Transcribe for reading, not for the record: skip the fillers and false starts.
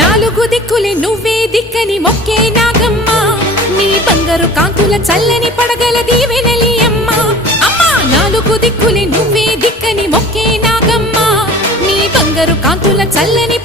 నాలుగు దిక్కులే నువ్వే దిక్కని మొక్కే నాగమ్మ నీ బంగారు కాంతుల చల్లని పడగల దీవెనలి అమ్మ అమ్మా నాలుగు దిక్కులే నువ్వే దిక్కని మొక్కే నాగమ్మ నీ బంగారు కాంతుల చల్లని